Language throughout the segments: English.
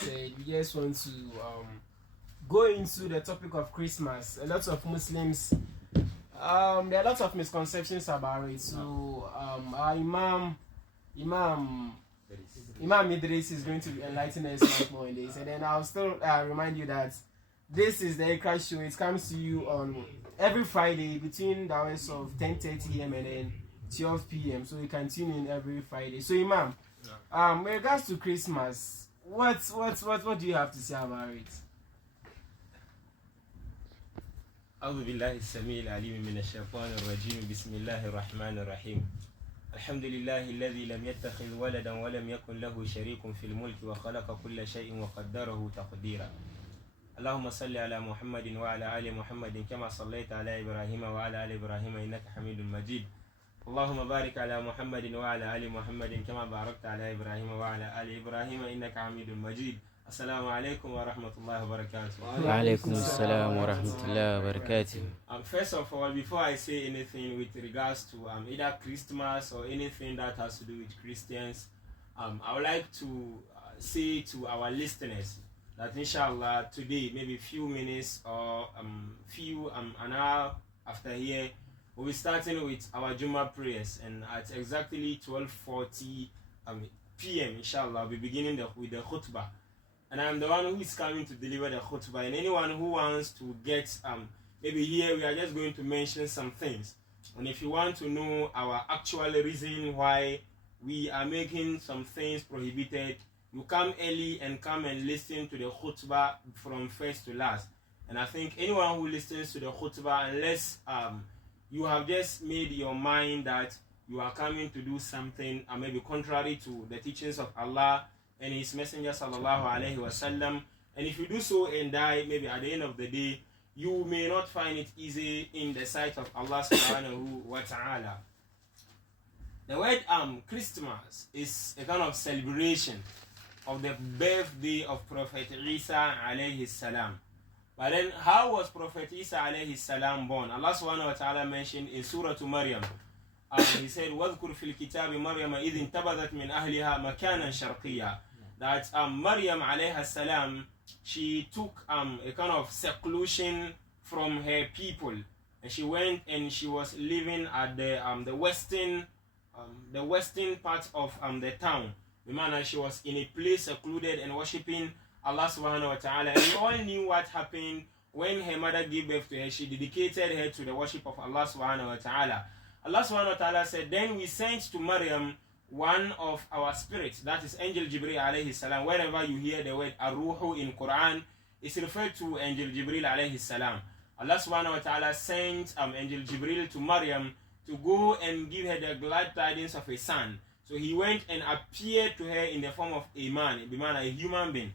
We just want to go into the topic of Christmas. A lot of Muslims, there are lots of misconceptions about it. So our Imam Idris is going to enlighten us much more in this. And then I'll still remind you that this is the Ekra Show. It comes to you on every Friday between the hours of 10:30 a.m. and then 12 p.m. So you can tune in every Friday. So Imam, with regards to Christmas, what do you have to say about it? أعوذ بالله السميع العليم من الشيطان الرجيم بسم الله الرحمن الرحيم الحمد لله الذي لم يتخذ ولدا ولم يكن له شريك في الملك وخلق كل شيء وقدره تقديرا اللهم صل على محمد وعلى آل محمد كما صليت على إبراهيم وعلى آل إبراهيم إنك حميد مجيد اللهم بارك على محمد وعلى آل محمد كما باركت على إبراهيم وعلى آل إبراهيم إنك حميد مجيد Assalamu alaikum wa rahmatullahi wa barakatuh. Wa alaikum assalam wa rahmatullahi wa barakatuh. First of all, before I say anything with regards to either Christmas or anything that has to do with Christians, I would like to say to our listeners that inshallah today, maybe a few minutes or an hour after here, we'll be starting with our Jummah prayers, and at exactly 12:40 p.m. inshallah, we'll be beginning with the khutbah. And I'm the one who is coming to deliver the khutbah. And anyone who wants to get, maybe here we are just going to mention some things. And if you want to know our actual reason why we are making some things prohibited, you come early and come and listen to the khutbah from first to last. And I think anyone who listens to the khutbah, unless you have just made your mind that you are coming to do something maybe contrary to the teachings of Allah and His Messenger sallallahu alaihi wasallam, and if you do so and die, maybe at the end of the day, you may not find it easy in the sight of Allah subhanahu wa ta'ala. The word Christmas is a kind of celebration of the birthday of Prophet Isa alayhi salam. But then, how was Prophet Isa alayhi salam born? Allah subhanahu wa ta'ala mentioned in Surah Maryam. He said, وَذْكُرْ فِي الْكِتَابِ مَرْيَمَ إِذِ انْتَبَذَتْ مِنْ أَهْلِهَا مَكَانًا شَرْقِيًّا. That Maryam alayha salam, she took a kind of seclusion from her people, and she went and she was living at the western part of the town. The man, she was in a place secluded and worshipping Allah subhanahu wa ta'ala. And we all knew what happened when her mother gave birth to her. She dedicated her to the worship of Allah subhanahu wa ta'ala. Allah subhanahu wa ta'ala said, then we sent to Maryam one of our spirits, that is Angel Jibril alayhi salam. Wherever you hear the word Ar-Ruhu in Quran, it's referred to Angel Jibril alayhi salam. Allah subhanahu wa ta'ala sent Angel Jibril to Maryam to go and give her the glad tidings of a son. So he went and appeared to her in the form of a man, a human being.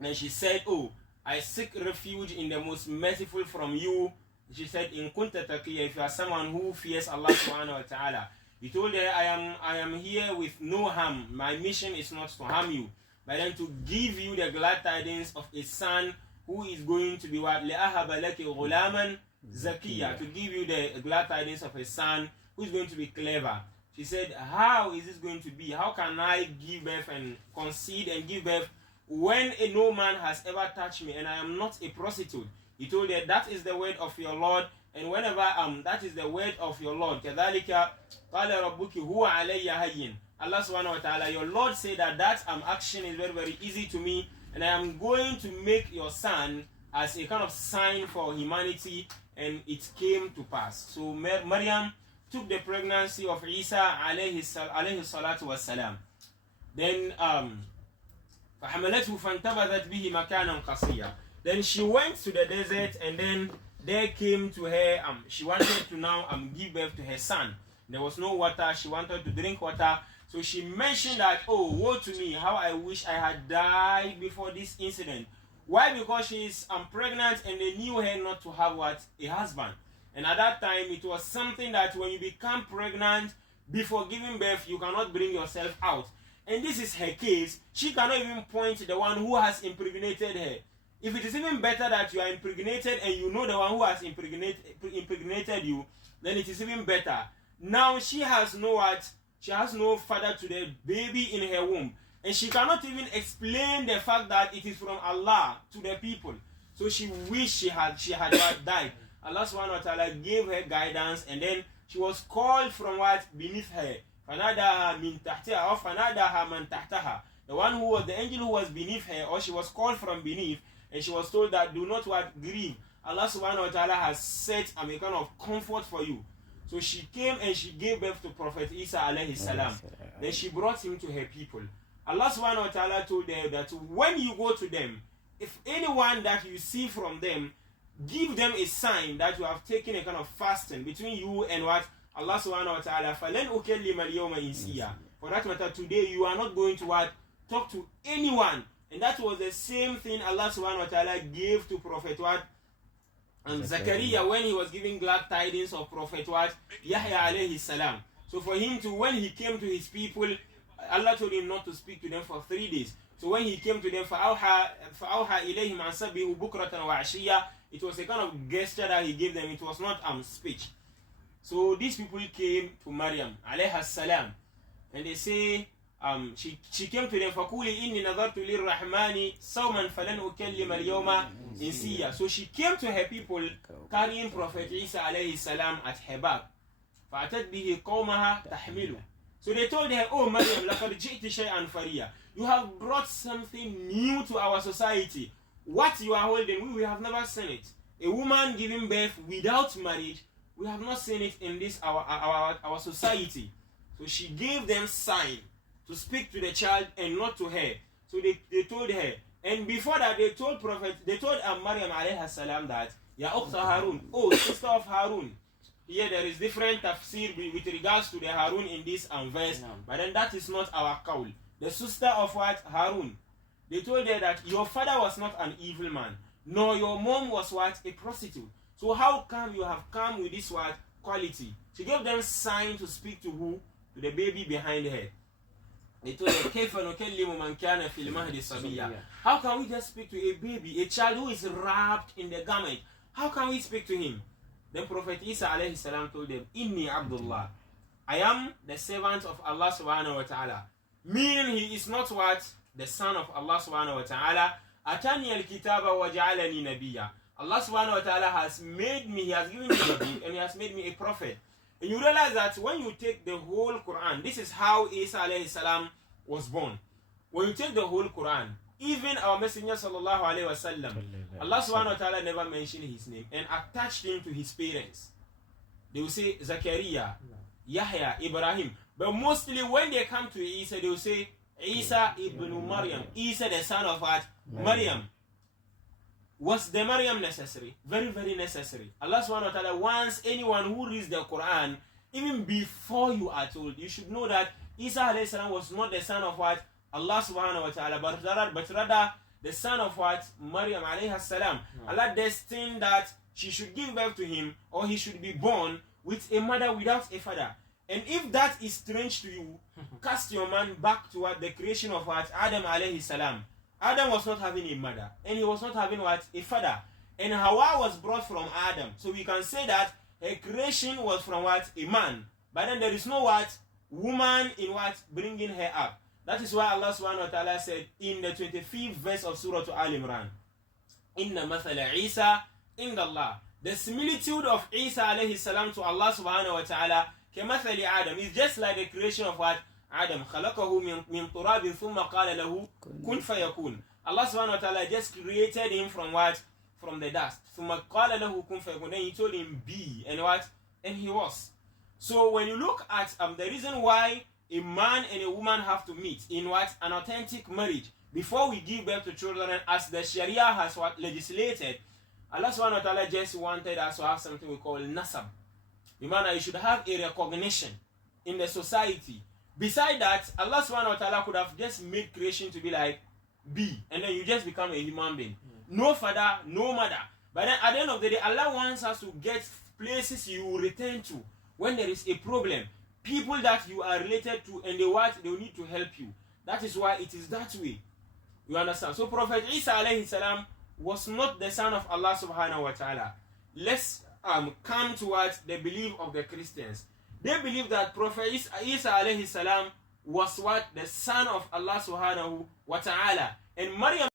And she said, oh, I seek refuge in the most merciful from you. She said, in kunta taqiyya, if you are someone who fears Allah subhanahu wa ta'ala. He told her, I am here with no harm. My mission is not to harm you, but then to give you the glad tidings of a son who is going to be what? لَأَهَبَ لَكِ غُلَامًا زَكِيًّا. To give you the glad tidings of a son who is going to be clever. She said, how is this going to be? How can I give birth and conceive and give birth when no man has ever touched me and I am not a prostitute? He told her, that is the word of your Lord. And whenever that is the word of your Lord, كَذَلِكَ قَالَ رَبُّكِ هُوَ عَلَيَّ هَيِّنٌ. Allah subhanahu wa ta'ala, your Lord said that action is very, very easy to me, and I am going to make your son as a kind of sign for humanity, and it came to pass. So Maryam took the pregnancy of Isa alayhi salatu wassalam. Then فَحَمَلَتْهُ فَانْتَبَذَتْ بِهِ مَكَانًا قَصِيًّا. Then she went to the desert, and then there came to her, she wanted to now give birth to her son. There was no water, she wanted to drink water. So she mentioned that, oh, woe to me, how I wish I had died before this incident. Why? Because she is pregnant and they knew her not to have what? A husband. And at that time, it was something that when you become pregnant, before giving birth, you cannot bring yourself out. And this is her case. She cannot even point to the one who has impregnated her. If it is even better that you are impregnated and you know the one who has impregnated you, then it is even better. Now she has no what? She has no father to the baby in her womb. And she cannot even explain the fact that it is from Allah to the people. So she wished she had died. Allah subhanahu wa ta'ala gave her guidance, and then she was called from what? Beneath her. فَنَادَهَا مِن تَحْتِهَا أو فَنَادَهَا مَن تَحْتَهَا. The angel who was beneath her, or she was called from beneath, and she was told that do not what? Grieve. Allah subhanahu wa ta'ala has set a kind of comfort for you. So she came and she gave birth to Prophet Isa alayhi salam. Then she brought him to her people. Allah subhanahu wa ta'ala told her that when you go to them, if anyone that you see from them, give them a sign that you have taken a kind of fasting between you and what? Allah subhanahu wa ta'ala. فَلَنْ أُكَلِّمَ الْيَوْمَ إِنْسِيًّا. For that matter, today you are not going to what? Talk to anyone. And that was the same thing Allah subhanahu wa ta'ala gave to Prophet what? And Zakaria, when he was giving glad tidings of Prophet what? Yahya alayhi salam. So for him to, when he came to his people, Allah told him not to speak to them for 3 days. So when he came to them, فَأَوْحَى إِلَيْهِمْ أَنْ سَبِّهُ بُكْرَةً وَعَشِيًّا, it was a kind of gesture that he gave them. It was not speech. So these people came to Maryam alayha salam, and they say, she came to them, فَقُولِ إِنِّي نَظَرْتُ لِلرَّحْمَنِ صَوْمًا فَلَنْ أُكَلِّمَ الْيَوْمَ إِنْسِيًّا. So she came to her people carrying Prophet Isa alayhi salam at her back. فَأَتَتْ بِهِ قَوْمَهَا تَحْمِلُ. So they told her, oh Maryam, لَقَدْ جِئْتِ شَيْئًا فَرِيًّا. You have brought something new to our society. What you are holding, we have never seen it. A woman giving birth without marriage, we have not seen it in this our society. So she gave them sign to speak to the child and not to her. So they told her. And before that, they told Maryam alayhi salam that, Ya Ukhta Harun, oh sister of Harun. Here there is different tafsir with regards to the Harun in this verse. No. But then that is not our qawl. The sister of what? Harun. They told her that your father was not an evil man, nor your mom was what? A prostitute. So how come you have come with this what? Quality? She gave them sign to speak to who? To the baby behind her. They told her, كيف نكلم من كان في المهد صبيا. How can we just speak to a baby, a child who is wrapped in the garment? How can we speak to him? Then Prophet Isa alayhi salam told them, Inni Abdullah. I am the servant of Allah subhanahu wa ta'ala. Meaning he is not what? The son of Allah subhanahu wa ta'ala. Atani al-kitaba wa ja'alani nabiyya. Allah subhanahu wa ta'ala has made me, he has given me a book, and he has made me a prophet. And you realize that when you take the whole Quran, this is how Isa alayhi salam was born. When you take the whole Quran, even our Messenger sallallahu alayhi wa sallam, Allah subhanahu wa ta'ala never mentioned his name and attached him to his parents. They will say Zakaria, Yahya, Ibrahim. But mostly when they come to Isa, they will say Isa ibn Maryam. Isa the son of what? Maryam. Was the Maryam necessary? Very, very necessary. Allah subhanahu wa ta'ala wants anyone who reads the Quran, even before you are told, you should know that Isa alayhi salam was not the son of what? Allah subhanahu wa ta'ala, but rather the son of what? Maryam alayhi salam. No. Allah destined that she should give birth to him, or he should be born with a mother without a father. And if that is strange to you, cast your mind back to what? The creation of what? Adam alayhi salam. Adam was not having a mother, and he was not having what? A father. And Hawa was brought from Adam. So we can say that her creation was from what? A man. But then there is no what? Woman in what? Bringing her up. That is why Allah subhanahu wa ta'ala said in the 25th verse of Surah Al Imran, Inna mathala Isa inda Allah. The similitude of Isa alayhi salam to Allah subhanahu wa ta'ala, kemathali Adam, is just like the creation of what? Adam. Khalaqahu min turabin thumma qala lahu kun fayakun. Allah subhanahu wa ta'ala just created him from what? From the dust. Thumma qala lahu kun fayakun. Then he told him be, and what? And he was. So when you look at the reason why a man and a woman have to meet in what? An authentic marriage before we give birth to children, as the Sharia has what? Legislated, Allah subhanahu wa ta'ala just wanted us to have something we call nasab. You should have a recognition in the society. Beside that, Allah subhanahu wa ta'ala could have just made creation to be like be, and then you just become a human being. No father, no mother. But then at the end of the day, Allah wants us to get places you will return to when there is a problem. People that you are related to, and they need to help you. That is why it is that way. You understand? So Prophet Isa alayhi salam was not the son of Allah subhanahu wa ta'ala. Let's come towards the belief of the Christians. They believe that Prophet Isa alayhi salam was what? The son of Allah subhanahu wa ta'ala. And Maryam